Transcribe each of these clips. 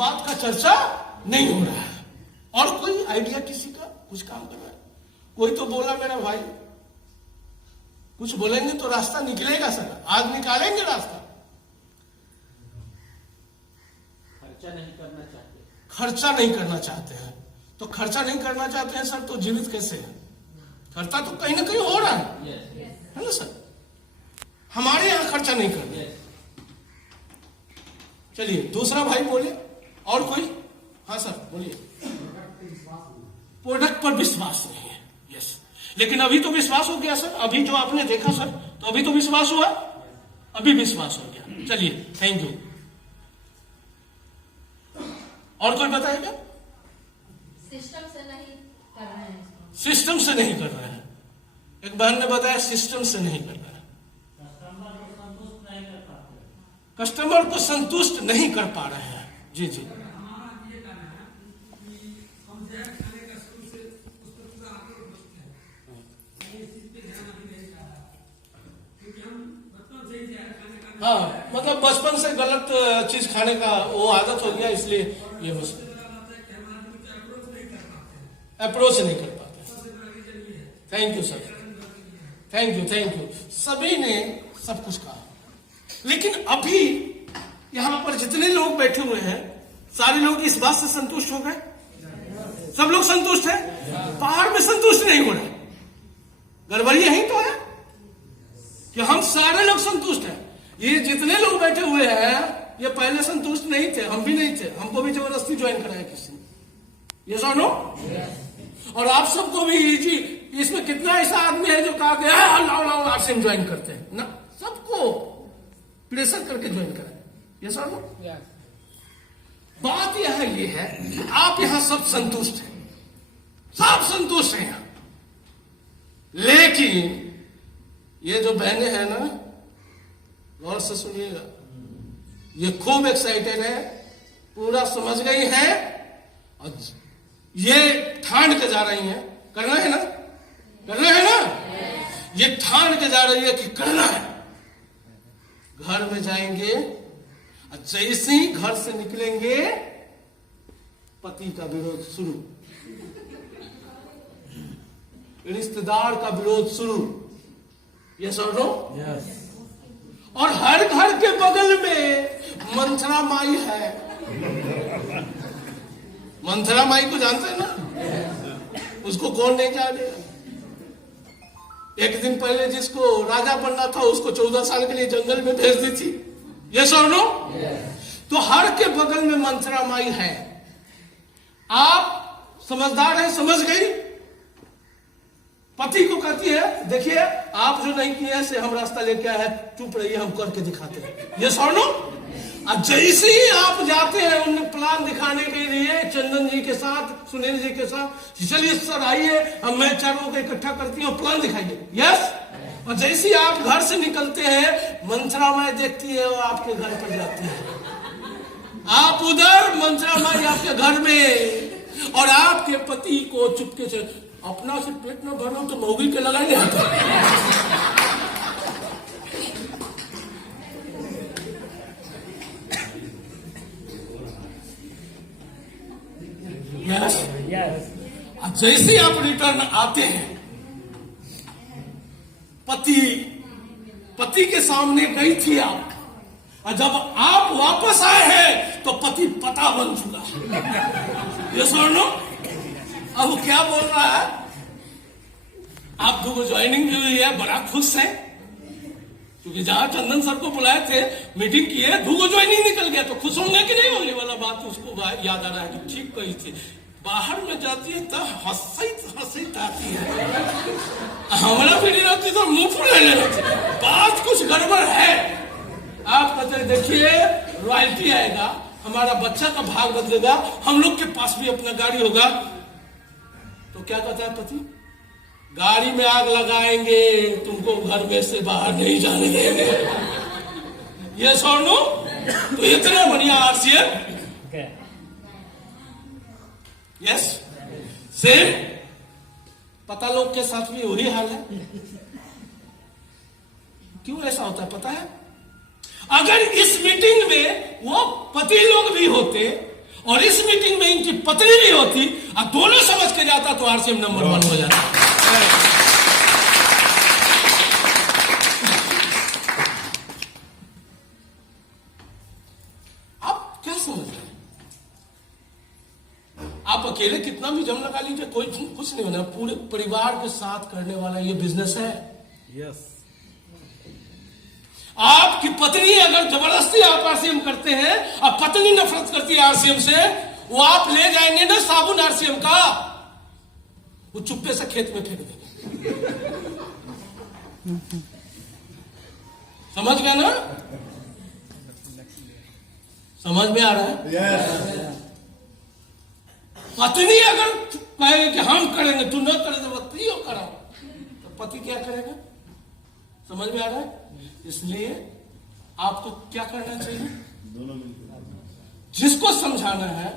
बात का चर्चा नहीं हो रहा है। और कोई आइडिया किसी का कुछ काम कर रहा है? कोई तो बोला मेरा भाई कुछ बोलेंगे तो रास्ता निकलेगा सर, आज निकालेंगे रास्ता। खर्चा नहीं करना चाहते, खर्चा नहीं करना चाहते हैं। तो खर्चा नहीं करना चाहते हैं सर, तो जीवित कैसे है? खर्चा तो कहीं ना कहीं हो रहा है ना सर? हमारे यहां खर्चा नहीं कर रहे। चलिए दूसरा भाई बोले। और कोई? हाँ सर बोलिए। प्रोडक्ट पर विश्वास नहीं है। यस, लेकिन अभी तो विश्वास हो गया सर। अभी जो आपने देखा सर, तो अभी तो विश्वास हुआ, अभी विश्वास हो गया। चलिए थैंक यू। और कोई बताएगा? सिस्टम से नहीं कर रहे हैं इसको। सिस्टम से नहीं कर रहे हैं। एक बहन ने बताया सिस्टम से नहीं कर रहे हैं। कस्टमर को संतुष्ट नहीं कर पा रहे हैं। जी जी। हाँ, मतलब बचपन से गलत चीज खाने का वो आदत हो गया, इसलिए ये बस अप्रोच नहीं कर पाते। Thank you sir, thank you. सभी ने सब कुछ कहा, लेकिन अभी यहां पर जितने लोग बैठे हुए हैं सारे लोग इस बात से संतुष्ट हो गए? सब लोग संतुष्ट हैं? बाहर में संतुष्ट नहीं हो रहे। गड़बड़ी यही तो है कि हम सारे लोग संतुष्ट हैं। ये जितने लोग बैठे हुए हैं ये पहले संतुष्ट नहीं थे, हम भी नहीं थे, हमको भी जबरदस्ती ज्वाइन कराया किसी ने। ये सुनो, और आप सबको भी जी, इसमें कितना ऐसा आदमी है जो कहा गया लाओ आपसे हम ज्वाइन करते हैं ना? सबको प्रेशर करके ज्वाइन कराए। ये सुनो, बात यह ये है कि आप यहां सब संतुष्ट हैं, सब संतुष्ट हैं यहां, लेकिन ये जो बहनें हैं ना, गौर से सुनिएगा, ये खूब एक्साइटेड है, पूरा समझ गई हैं और ये ठान के जा रही हैं। करना है ना? करना है ना? ये ठान के जा रही है कि करना है। घर में जाएंगे और जैसे ही घर से निकलेंगे पति का विरोध शुरू, रिश्तेदार का विरोध शुरू। ये सुनो, और हर घर के बगल में मंथरा माई है। मंथरा माई को जानते हैं ना? उसको कौन नहीं जाने। एक दिन पहले जिसको राजा बनना था उसको 14 साल के लिए जंगल में भेज दी थी। ये सुनो, तो हर के बगल में मंथरा माई है। आप समझदार हैं, समझ गई। पति को कहती है देखिए आप जो नहीं किए से हम रास्ता लेके आए हैं, चुप रहिए, हम करके दिखाते हैं। ये सुनो, और जैसे ही आप जाते हैं उन्हें प्लान दिखाने के लिए चंदन जी के साथ, सुनील जी के साथ, चलिए सर आइए, हम मैं चारों को इकट्ठा करती हूँ, प्लान दिखाइए। यस, और जैसे ही आप घर से निकलते हैं मंथरा माई देखती है और आपके घर पर जाती है। आप उधर, मंथरा माई आपके घर में, और आपके पति को चुपके से अपना से पेट न भरो तो मौगी के लगाए नहीं आता। यस, जैसे आप रिटर्न आते हैं, पति के सामने गई थी आप, और जब आप वापस आए हैं तो पति पता बन चुका। ये सुनो, अब क्या बोल रहा है? आप दोनों ज्वाइनिंग भी हुई है, बड़ा खुश है, क्योंकि जहां चंदन सर को बुलाए थे, मीटिंग की है, धूगो ज्वाइनिंग निकल गया, तो खुश होंगे कि नहीं होंगे वाला बात उसको याद आ रहा है कि ठीक कही थी। बाहर में जाती है तो हंसत आती है, हमारा भी नहीं रहती तो मुंह फुला ले रहती। बात कुछ गड़बड़ है। आप कहते देखिए रॉयल्टी आएगा, हमारा बच्चा का भाग बदलेगा, हम लोग के पास भी अपना गाड़ी होगा। तो क्या कहता है पति? गाड़ी में आग लगाएंगे, तुमको घर में से बाहर नहीं जाने देंगे। ये सुनो, तो इतना बढ़िया आरसीएम। यस, सेम पता लोग के साथ भी वही हाल है। क्यों ऐसा होता है पता है? अगर इस मीटिंग में वो पति लोग भी होते और इस मीटिंग में इनकी पत्नी भी होती और दोनों समझ के जाता तो आरसीएम नंबर 1 हो जाता। आप क्या समझ रहे हैं? आप अकेले कितना भी जम लगा लीजिए, कोई कुछ नहीं होना। पूरे परिवार के साथ करने वाला ये बिजनेस है। यस। आपकी पत्नी अगर जबरदस्ती आप आरसीएम करते हैं और पत्नी नफरत करती है आरसीएम से, वो आप ले जाएंगे ना साबुन आरसीएम का, वो चुप्पे से खेत में फेंक देंगे। समझ गया ना? समझ में आ रहा है? यस। पत्नी अगर कहे कि हम करेंगे, तू न करे तो पत्नी करा, तो पति क्या करेगा? समझ में आ रहा है? इसलिए आपको क्या करना चाहिए? दोनों मिलकर जिसको समझाना है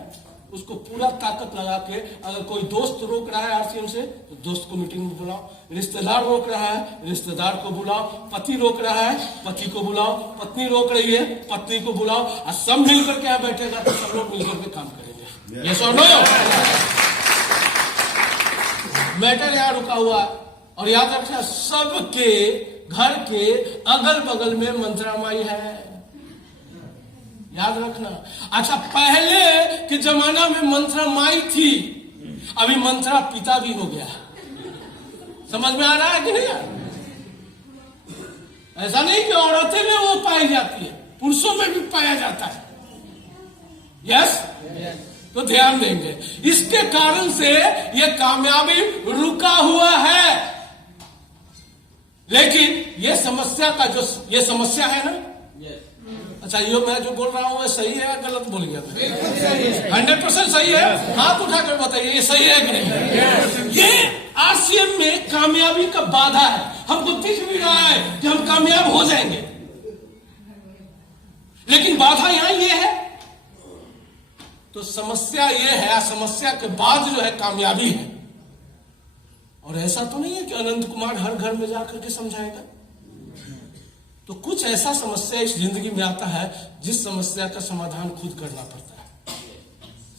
उसको पूरा ताकत लगा के, अगर कोई दोस्त रोक रहा है आरसीएम से तो दोस्त को मीटिंग में बुलाओ, रिश्तेदार रोक रहा है रिश्तेदार को बुलाओ, पति रोक रहा है पति को बुलाओ, पत्नी रोक रही है पत्नी को बुलाओ, और सब मिलकर के यहाँ बैठेगा तो सब लोग मिलकर के काम करेंगे। यस और नो? मैटर यहाँ रुका हुआ है। और याद रखना, सबके घर के अगल बगल में मंत्रामाई है, याद रखना। अच्छा, पहले के जमाना में मंत्रामाई थी, अभी मंत्रा पिता भी हो गया। समझ में आ रहा है कि नहीं? ऐसा नहीं कि औरतें में वो पाई जाती है, पुरुषों में भी पाया जाता है। यस? तो ध्यान देंगे। इसके कारण से ये कामयाबी रुका हुआ है। लेकिन ये समस्या का जो ये समस्या है ना, अच्छा, ये मैं जो बोल रहा हूं ये सही है या गलत बोल गया? 100% सही है। हाथ उठाकर बताइए ये सही है कि नहीं? ये आरसीएम में कामयाबी का बाधा है। हमको दिख भी रहा है कि हम कामयाब हो जाएंगे, लेकिन बाधा यहां ये है। तो समस्या ये है, समस्या के बाद जो है कामयाबी है। और ऐसा तो नहीं है कि अनंत कुमार हर घर में जाकर के समझाएगा। तो कुछ ऐसा समस्या इस जिंदगी में आता है जिस समस्या का समाधान खुद करना पड़ता है।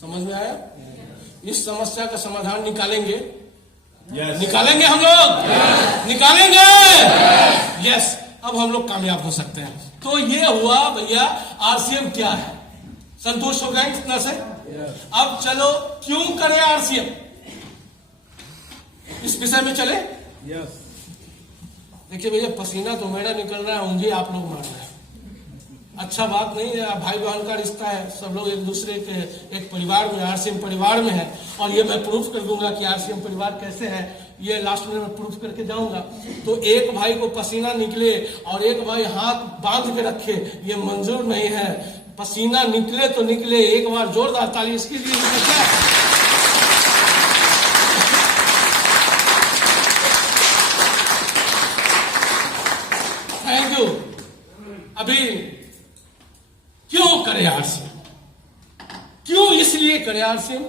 समझ में आया? इस समस्या का समाधान निकालेंगे। यस। निकालेंगे हम लोग। निकालेंगे। यस। अब हम लोग कामयाब हो सकते हैं। तो ये हुआ भैया आरसीएम क्या है। संतोष हो गए इतना से? अब चलो क्यों करें आरसीएम, इस विषय में चले। यस। देखिए भैया, पसीना तो मेरा निकल रहा है, उंगली आप लोग मार रहे हैं। अच्छा बात नहीं है। भाई बहन का रिश्ता है, सब लोग एक दूसरे के एक परिवार में, आरसीएम परिवार में है। और ये मैं प्रूफ कर दूंगा कि आरसीएम परिवार कैसे है, ये लास्ट में मैं प्रूफ करके जाऊंगा। तो एक भाई को पसीना निकले और एक भाई हाथ बांध के रखे, ये मंजूर नहीं है। पसीना निकले तो निकले, एक बार जोरदार ताली इसके लिए। Thank you. अभी क्यों करें आरसीएम? क्यों इसलिए करें आरसीएम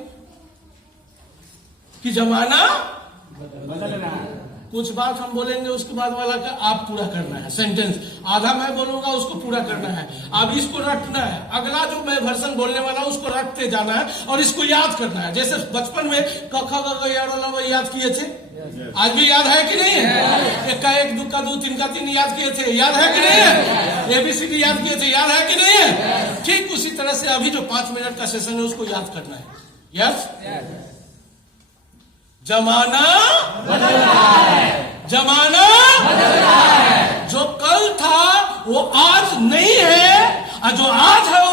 कि जमाना बदल रहा है। कुछ बात हम बोलेंगे, उसके बाद वाला का आप पूरा करना है। सेंटेंस आधा मैं बोलूंगा, उसको पूरा करना है। अब इसको रटना है, अगला जो मैं वर्सन बोलने वाला उसको रटते जाना है और इसको याद करना है। जैसे बचपन में क ख ग याद किए थे, आज भी याद है कि नहीं है? एक का एक, दो का दो, तीन का तीन याद किए थे, याद है कि नहीं है? ABCD याद किए थे, याद है कि नहीं है? ठीक उसी तरह से अभी जो 5 मिनट का सेशन है उसको याद करना है। यस? जमाना बदल रहा है। जमाना बदल रहा है। जो कल था वो आज नहीं है, और जो आज है